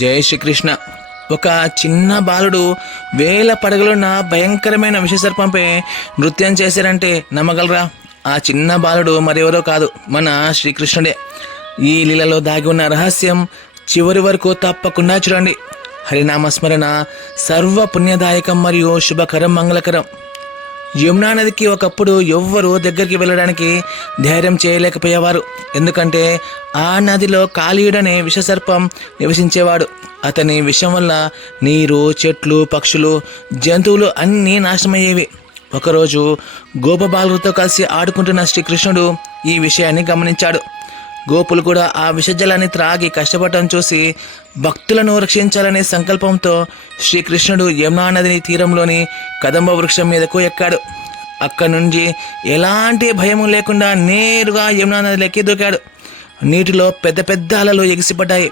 జై శ్రీకృష్ణ. ఒక చిన్న బాలుడు వేల పడగలున్న భయంకరమైన విషసర్పంపై నృత్యం చేశారంటే నమ్మగలరా? ఆ చిన్న బాలుడు మరెవరో కాదు, మన శ్రీకృష్ణుడే. ఈ లీలలో దాగి ఉన్న రహస్యం చివరి వరకు తప్పకుండా చూడండి. హరినామస్మరణ సర్వ పుణ్యదాయకం మరియు శుభకరం, మంగళకరం. యమునా నదికి ఒకప్పుడు ఎవ్వరూ దగ్గరికి వెళ్ళడానికి ధైర్యం చేయలేకపోయేవారు. ఎందుకంటే ఆ నదిలో కాళీయుడనే విషసర్పం నివసించేవాడు. అతని విషం వల్ల నీరు, చెట్లు, పక్షులు, జంతువులు అన్నీ నాశనమయ్యేవి. ఒకరోజు గోపబాలులతో కలిసి ఆడుకుంటున్న శ్రీకృష్ణుడు ఈ విషయాన్ని గమనించాడు. గోపులు కూడా ఆ విషజలాన్ని త్రాగి కష్టపడటం చూసి భక్తులను రక్షించాలనే సంకల్పంతో శ్రీకృష్ణుడు యమునా నదిని తీరంలోని కదంబ వృక్షం మీదకు ఎక్కాడు. అక్కడి నుంచి ఎలాంటి భయము లేకుండా నేరుగా యమునా నదిలోకి దూకాడు. నీటిలో పెద్ద పెద్ద అలలు ఎగిసిపడ్డాయి.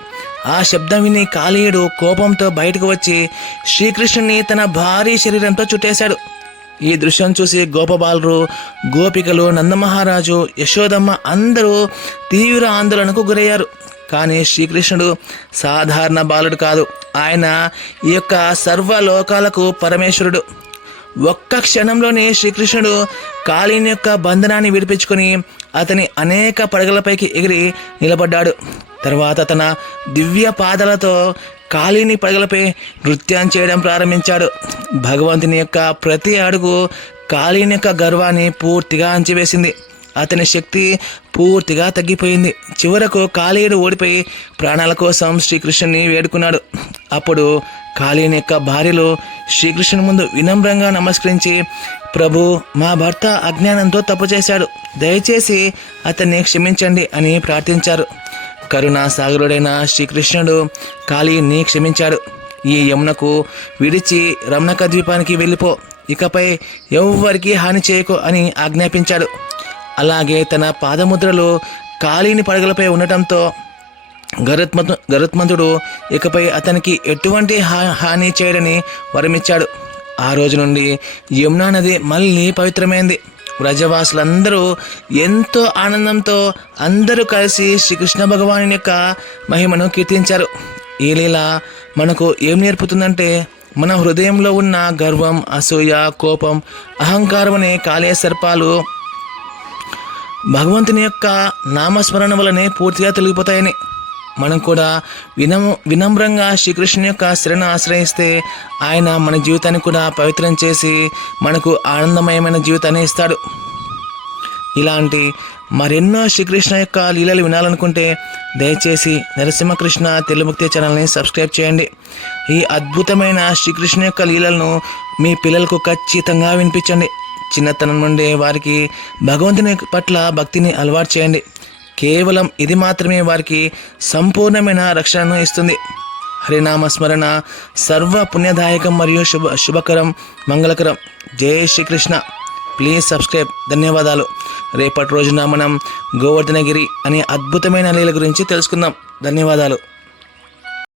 ఆ శబ్దం విని కాళీయుడు కోపంతో బయటకు వచ్చి శ్రీకృష్ణుని తన భారీ శరీరంతో చుట్టేశాడు. ఈ దృశ్యం చూసి గోపబాలురు, గోపికలు, నందమహారాజు, యశోదమ్మ అందరూ తీవ్ర ఆందోళనకు గురయ్యారు. కానీ శ్రీకృష్ణుడు సాధారణ బాలుడు కాదు. ఆయన ఈ యొక్క సర్వలోకాలకు పరమేశ్వరుడు. ఒక్క క్షణంలోనే శ్రీకృష్ణుడు కాళీని యొక్క బంధనాన్ని విడిపించుకొని అతని అనేక పడగలపైకి ఎగిరి నిలబడ్డాడు. తర్వాత తన దివ్య పాదాలతో కాళీని పడగలపై నృత్యం చేయడం ప్రారంభించాడు. భగవంతుని యొక్క ప్రతి అడుగు కాళీని యొక్క గర్వాన్ని పూర్తిగా అంచివేసింది. అతని శక్తి పూర్తిగా తగ్గిపోయింది. చివరకు కాళీయుడు ఓడిపోయి ప్రాణాల కోసం శ్రీకృష్ణుని వేడుకున్నాడు. అప్పుడు కాళీని యొక్క భార్యలు శ్రీకృష్ణుని ముందు వినమ్రంగా నమస్కరించి, ప్రభు, మా భర్త అజ్ఞానంతో తప్పు చేశాడు, దయచేసి అతన్ని క్షమించండి అని ప్రార్థించారు. కరుణా సాగరుడైన శ్రీకృష్ణుడు కాళీని క్షమించాడు. ఈ యమునకు విడిచి రమణక ద్వీపానికి వెళ్ళిపో, ఇకపై ఎవ్వరికీ హాని చేయకు అని ఆజ్ఞాపించాడు. అలాగే తన పాదముద్రలు కాళీని పడగలపై ఉండటంతో గరుత్మంతుడు ఇకపై అతనికి ఎటువంటి హాని చేయడని వరమిచ్చాడు. ఆ రోజు నుండి యమునా నది మళ్ళీ పవిత్రమైంది. వ్రజవాసులందరూ ఎంతో ఆనందంతో అందరూ కలిసి శ్రీకృష్ణ భగవాను యొక్క మహిమను కీర్తించారు. ఈ లీల మనకు ఏం నేర్పుతుందంటే, మన హృదయంలో ఉన్న గర్వం, అసూయ, కోపం, అహంకారం అనే కాళీయ సర్పాలు భగవంతుని యొక్క నామస్మరణ వలనే పూర్తిగా తొలగిపోతాయని. మనం కూడా వినమ్రంగా శ్రీకృష్ణుని యొక్క శరణు ఆశ్రయిస్తే ఆయన మన జీవితాన్ని కూడా పవిత్రం చేసి మనకు ఆనందమయమైన జీవితాన్ని ఇస్తాడు. ఇలాంటి మరెన్నో శ్రీకృష్ణ యొక్క లీలలు వినాలనుకుంటే దయచేసి నరసింహకృష్ణ తెలుగుముక్తి ఛానల్ని సబ్స్క్రైబ్ చేయండి. ఈ అద్భుతమైన శ్రీకృష్ణ యొక్క లీలలను మీ పిల్లలకు ఖచ్చితంగా వినిపించండి. చిన్నతనం నుండి వారికి భగవంతుని పట్ల భక్తిని అలవాటు చేయండి. కేవలం ఇది మాత్రమే వారికి సంపూర్ణమైన రక్షణను ఇస్తుంది. హరినామస్మరణ సర్వ పుణ్యదాయకం మరియు శుభకరం, మంగళకరం. జై శ్రీకృష్ణ. Please subscribe. ధన్యవాదాలు. రేపటి రోజున మనం గోవర్ధనగిరి అనే అద్భుతమైన లీల గురించి తెలుసుకుందాం. ధన్యవాదాలు.